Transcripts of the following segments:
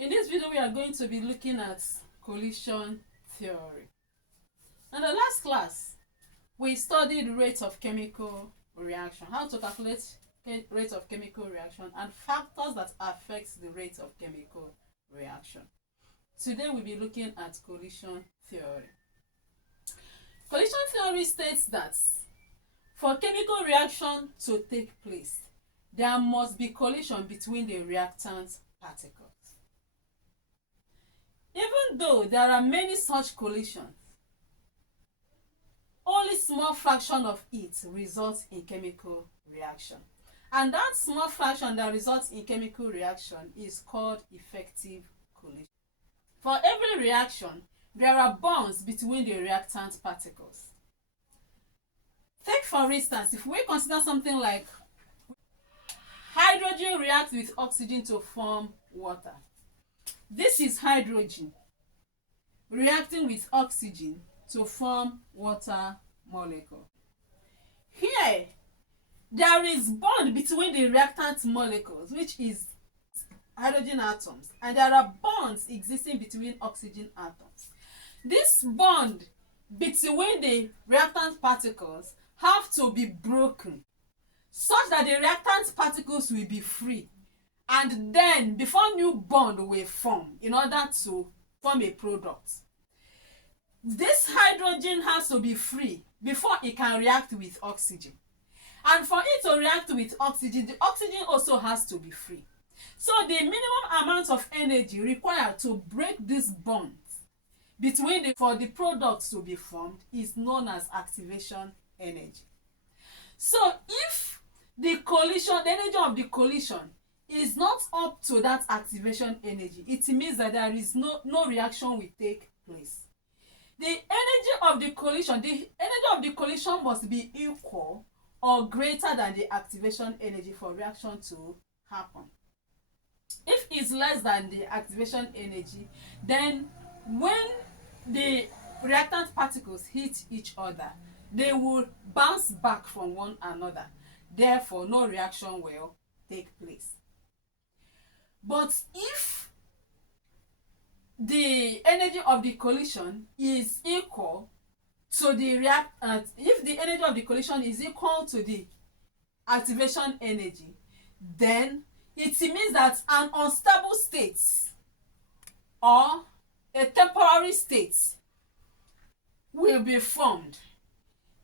In this video, we are going to be looking at collision theory. In the last class, we studied rate of chemical reaction, how to calculate rate of chemical reaction, and factors that affect the rate of chemical reaction. Today, we'll be looking at collision theory. Collision theory states that for chemical reaction to take place, there must be collision between the reactant particles. Even though there are many such collisions, only small fraction of it results in chemical reaction. And that small fraction that results in chemical reaction is called effective collision. For every reaction, there are bonds between the reactant particles. Take for instance, if we consider something like hydrogen reacts with oxygen to form water. This is hydrogen reacting with oxygen to form water molecule. Here, there is bond between the reactant molecules, which is hydrogen atoms, and there are bonds existing between oxygen atoms. This bond between the reactant particles have to be broken such that the reactant particles will be free, and then before new bond will form in order to form a product. This hydrogen has to be free before it can react with oxygen, and for it to react with oxygen, the oxygen also has to be free. So the minimum amount of energy required to break these bonds between for the products to be formed is known as activation energy. So if the energy of the collision is not up to that activation energy, it means that there is no reaction will take place. The energy of the collision must be equal or greater than the activation energy for reaction to happen. If it's less than the activation energy, then when the reactant particles hit each other, they will bounce back from one another. Therefore, no reaction will take place. But if the energy of the collision is equal to the if the energy of the collision is equal to the activation energy, then it means that an unstable state or a temporary state will be formed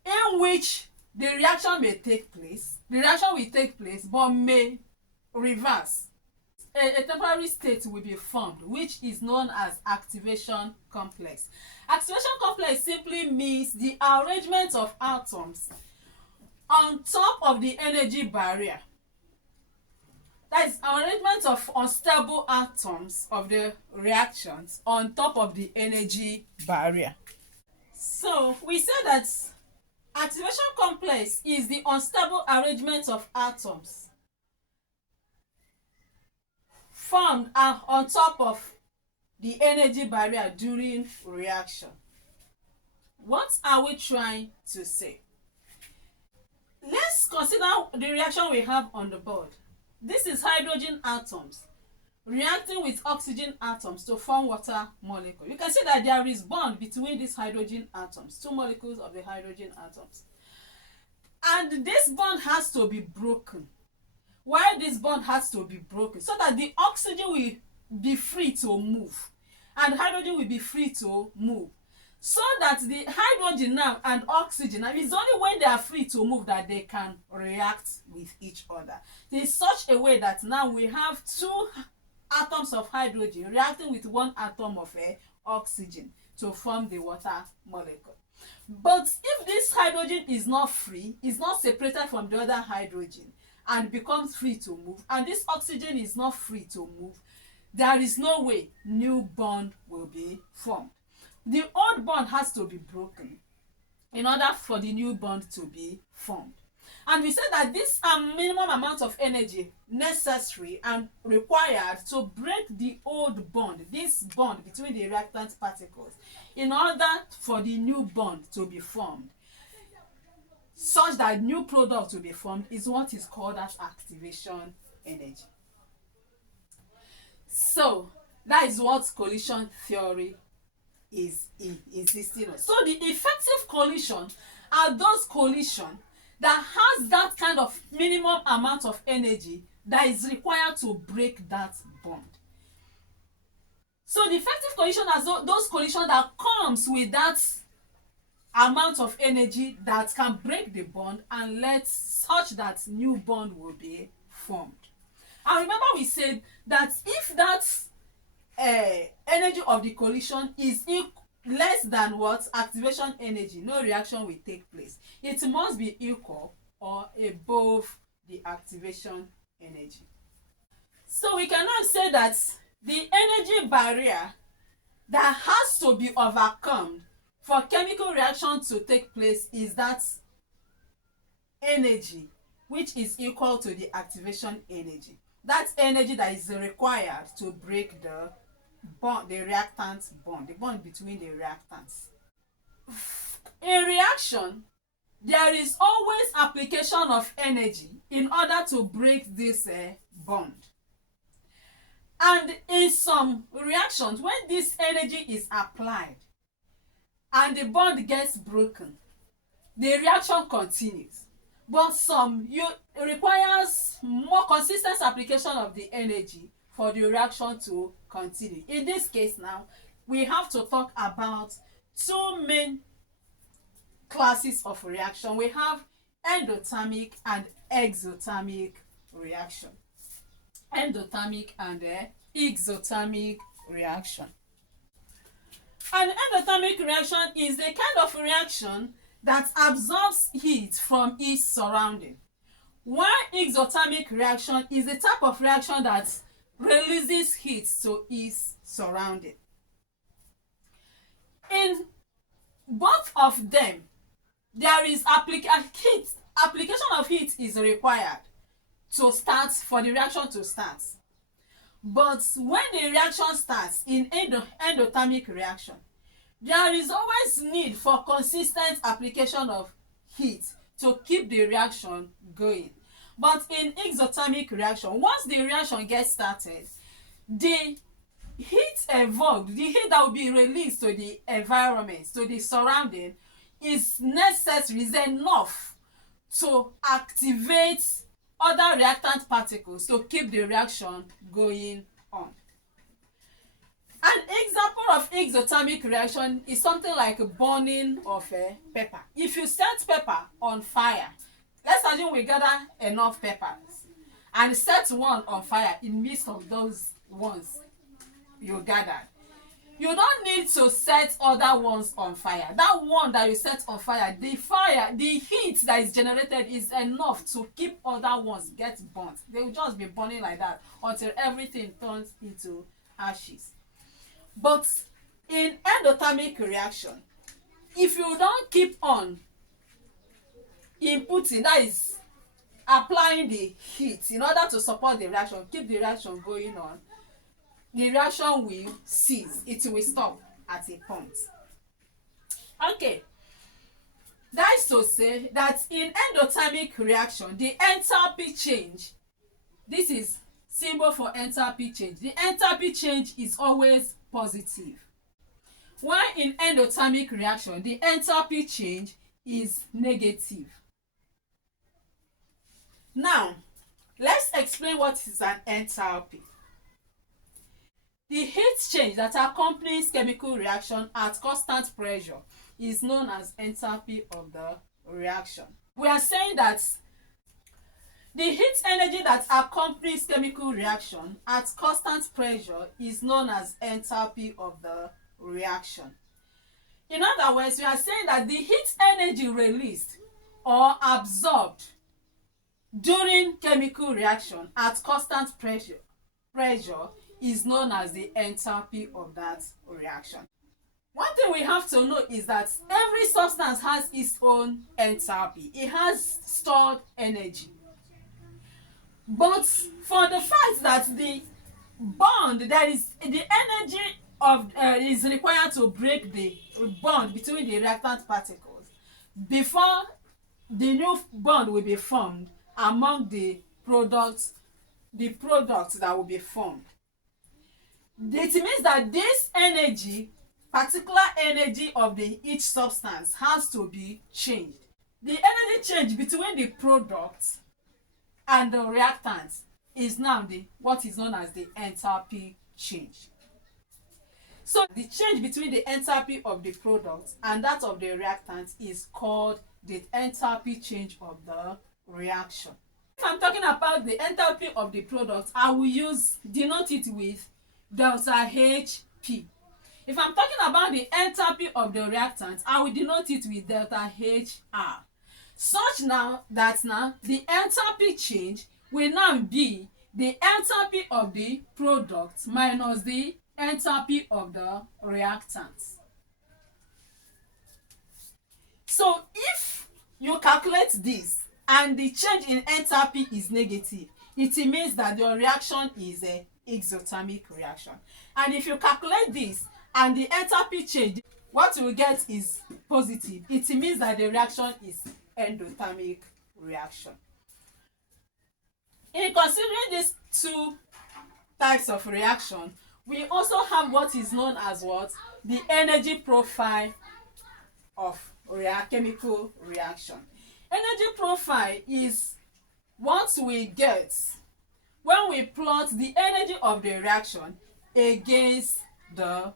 in which the reaction may take place. The reaction will take place but may reverse. A temporary state will be formed, which is known as activation complex. Activation complex simply means the arrangement of atoms on top of the energy barrier. That is, arrangement of unstable atoms of the reactions on top of the energy barrier. So we say that activation complex is the unstable arrangement of atoms formed on top of the energy barrier during reaction. What are we trying to say? Let's consider the reaction we have on the board. This is hydrogen atoms reacting with oxygen atoms to form water molecule. You can see that there is bond between these hydrogen atoms, two molecules of the hydrogen atoms. And this bond has to be broken. Why this bond has to be broken? So that the oxygen will be free to move and hydrogen will be free to move. So that the hydrogen now and oxygen, and it's only when they are free to move that they can react with each other. In such a way that now we have two atoms of hydrogen reacting with one atom of oxygen to form the water molecule. But if this hydrogen is not free, is not separated from the other hydrogen, and becomes free to move, and this oxygen is not free to move, there is no way new bond will be formed. The old bond has to be broken in order for the new bond to be formed. And we said that this minimum amount of energy necessary and required to break the old bond, this bond between the reactant particles, in order for the new bond to be formed, such that new product will be formed, is what is called as activation energy. So That is what collision theory is insisting on. So the effective collision are those collision that has that kind of minimum amount of energy that is required to break that bond. So the effective collision are those collision that comes with that amount of energy that can break the bond and let such that new bond will be formed. And remember we said that if that energy of the collision is less than what activation energy, no reaction will take place. It must be equal or above the activation energy. So we cannot say that the energy barrier that has to be overcome for chemical reaction to take place is that energy which is equal to the activation energy. That energy that is required to break the bond, the reactant bond, the bond between the reactants. In reaction, there is always application of energy in order to break this bond. And in some reactions, when this energy is applied and the bond gets broken, the reaction continues. But some requires more consistent application of the energy for the reaction to continue. In this case now, we have to talk about two main classes of reaction. We have endothermic and exothermic reaction. Endothermic and exothermic reaction. An endothermic reaction is the kind of reaction that absorbs heat from its surrounding, while exothermic reaction is the type of reaction that releases heat to its surrounding. In both of them, there is application of heat is required to start, for the reaction to start. But when the reaction starts in endothermic reaction, there is always need for consistent application of heat to keep the reaction going. But in exothermic reaction, once the reaction gets started, the heat evoked, the heat that will be released to the environment, to the surrounding, is necessary, is enough to activate other reactant particles to keep the reaction going on. An example of exothermic reaction is something like burning of pepper. If you set pepper on fire, let's assume we gather enough peppers and set one on fire in midst of those ones you gathered. You don't need to set other ones on fire. That one that you set on fire, the heat that is generated is enough to keep other ones get burnt. They will just be burning like that until everything turns into ashes. But in endothermic reaction, if you don't keep on inputting, that is applying the heat in order to support the reaction, keep the reaction going on, the reaction will cease. It will stop at a point. Okay. That is to say that in endothermic reaction, the enthalpy change, this is symbol for enthalpy change. The enthalpy change is always positive. While in endothermic reaction, the enthalpy change is negative. Now, let's explain what is an enthalpy. The heat change that accompanies chemical reaction at constant pressure is known as enthalpy of the reaction. We are saying that the heat energy that accompanies chemical reaction at constant pressure is known as enthalpy of the reaction. In other words, we are saying that the heat energy released or absorbed during chemical reaction at constant pressure is known as the enthalpy of that reaction. One thing we have to know is that every substance has its own enthalpy. It has stored energy. But for the fact that the bond, that is the energy of is required to break the bond between the reactant particles before the new bond will be formed among the products that will be formed. It means that this energy, particular energy of the each substance, has to be changed. The energy change between the product and the reactant is now what is known as the enthalpy change. So the change between the enthalpy of the product and that of the reactant is called the enthalpy change of the reaction. If I'm talking about the enthalpy of the product, I will denote it with delta HP. If I'm talking about the enthalpy of the reactant, I will denote it with delta HR. Such now that the enthalpy change will now be the enthalpy of the product minus the enthalpy of the reactant. So if you calculate this and the change in enthalpy is negative, it means that your reaction is a exothermic reaction. And if you calculate this and the enthalpy change, what you will get is positive. It means that the reaction is endothermic reaction. In considering these two types of reaction, we also have what is known as the energy profile of chemical reaction. Energy profile is what we get when we plot the energy of the reaction against the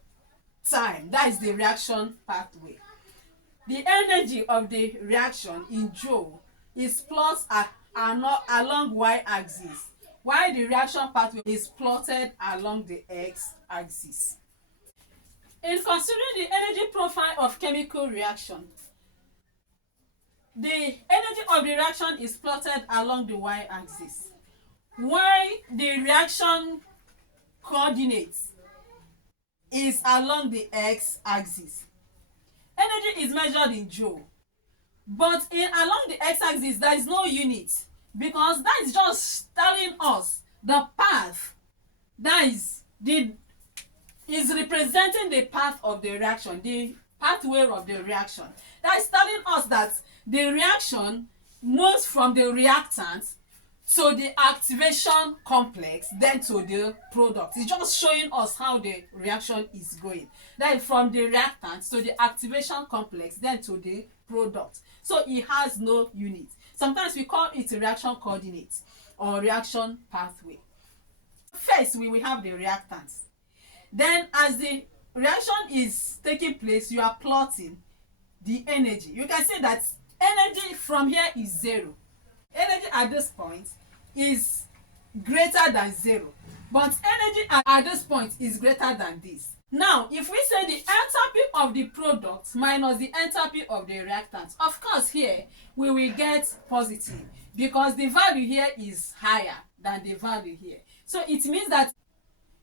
time. That is the reaction pathway. The energy of the reaction in joule is plotted along y-axis, while the reaction pathway is plotted along the x-axis. In considering the energy profile of chemical reaction, the energy of the reaction is plotted along the y-axis, while the reaction coordinates is along the x-axis. Energy is measured in joule, but along the x-axis there is no unit, because that is just telling us the path that is representing the path of the reaction, the pathway of the reaction. That is telling us that the reaction moves from the reactant to the activation complex, then to the product. It's just showing us how the reaction is going. Then from the reactant to the activation complex, then to the product. So it has no unit. Sometimes we call it reaction coordinate or reaction pathway. First, we will have the reactants. Then as the reaction is taking place, you are plotting the energy. You can see that energy from here is 0. Energy at this point is greater than 0, but energy at this point is greater than this. Now if we say the enthalpy of the product minus the enthalpy of the reactant, of course here we will get positive because the value here is higher than the value here. So it means that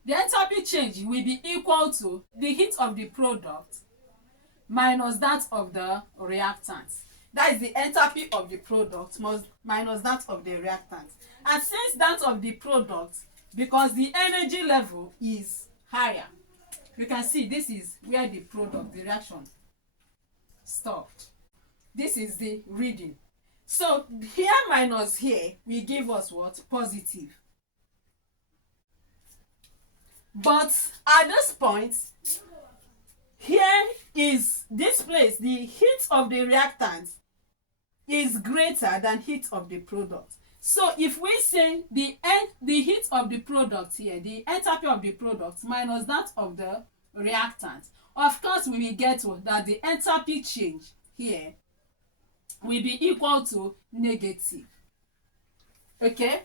the enthalpy change will be equal to the heat of the product minus that of the reactant. That is the enthalpy of the product minus that of the reactant. And since that of the product, because the energy level is higher, you can see this is where the product, the reaction, stopped. This is the reading. So here minus here will give us what? Positive. But at this point, here is this place, the heat of the reactant is greater than heat of the product. So if we say the heat of the product here, the enthalpy of the product minus that of the reactant, of course we will get that the enthalpy change here will be equal to negative. Okay?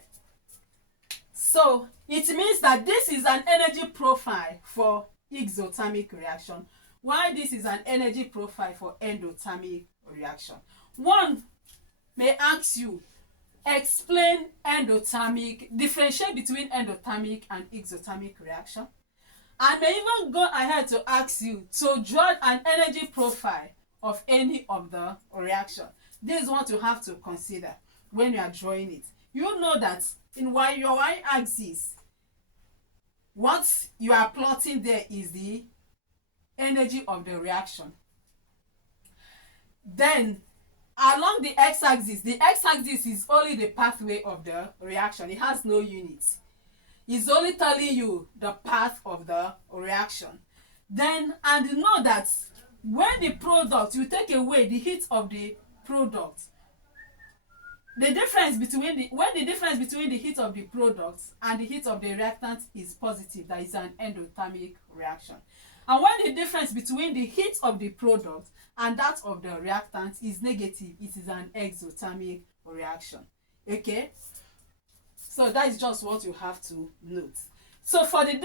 So it means that this is an energy profile for exothermic reaction, while this is an energy profile for endothermic reaction. One may ask you, explain endothermic, differentiate between endothermic and exothermic reaction. I may even go ahead to ask you to draw an energy profile of any of the reaction. This is what you have to consider when you are drawing it. You know that in your y-axis, what you are plotting there is the energy of the reaction. Then along the x-axis is only the pathway of the reaction. It has no units. It's only telling you the path of the reaction. Then, and know that when the product, you take away the heat of the product, the difference between the heat of the product and the heat of the reactant is positive, that is an endothermic reaction. And when the difference between the heat of the product and that of the reactant is negative, it is an exothermic reaction. Okay, so that is just what you have to note. So for it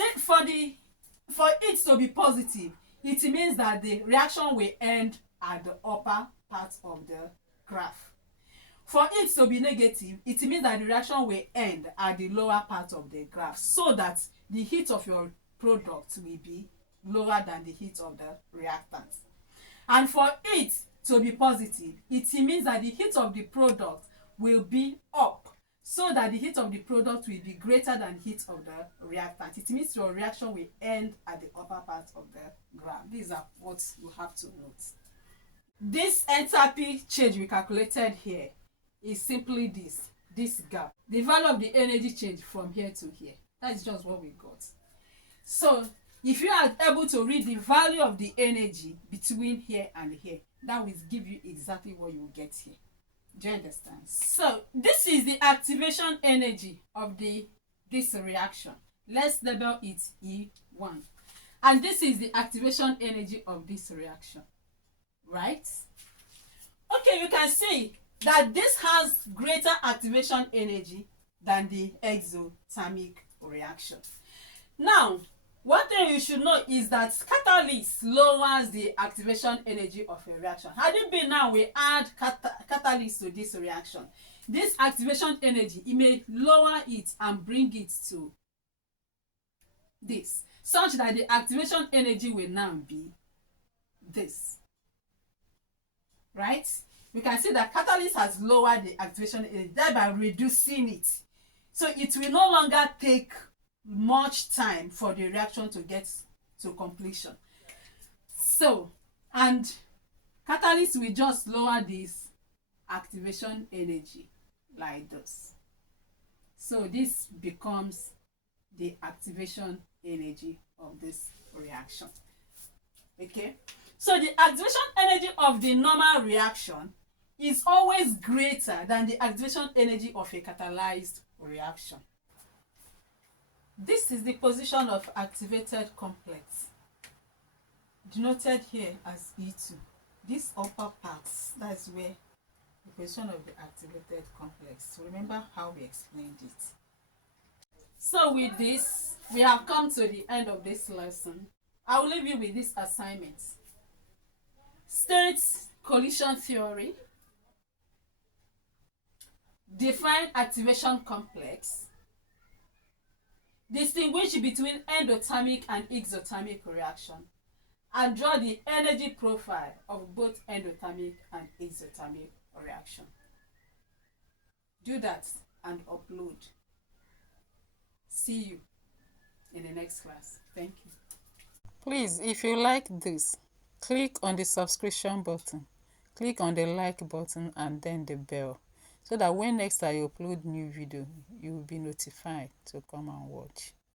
to be positive, it means that the reaction will end at the upper part of the graph. For it to be negative, it means that the reaction will end at the lower part of the graph, so that the heat of your product will be lower than the heat of the reactant. And for it to be positive, it means that the heat of the product will be up, so that the heat of the product will be greater than the heat of the reactant. It means your reaction will end at the upper part of the graph. These are what you have to note. This enthalpy change we calculated here is simply this gap, the value of the energy change from here to here. That's just what we got. So if you are able to read the value of the energy between here and here, that will give you exactly what you will get here. Do you understand? So this is the activation energy of this reaction. Let's label it E1. And this is the activation energy of this reaction, right? Okay, you can see that this has greater activation energy than the exothermic reaction. Now, one thing you should know is that catalyst lowers the activation energy of a reaction. Had it been now we add catalyst to this reaction, this activation energy, it may lower it and bring it to this, such that the activation energy will now be this, right? We can see that catalyst has lowered the activation energy, thereby reducing it. So it will no longer take much time for the reaction to get to completion. So, and catalyst will just lower this activation energy like this. So this becomes the activation energy of this reaction. Okay, so the activation energy of the normal reaction is always greater than the activation energy of a catalyzed reaction. This is the position of activated complex, denoted here as E2. This upper part, that's where the position of the activated complex. Remember how we explained it. So with this, we have come to the end of this lesson. I will leave you with this assignment. State collision theory, define activation complex, distinguish between endothermic and exothermic reaction, and draw the energy profile of both endothermic and exothermic reaction. Do that and upload. See you in the next class. Thank you. Please, if you like this, click on the subscription button, click on the like button and then the bell, so that when next I upload new video, you will be notified to come and watch.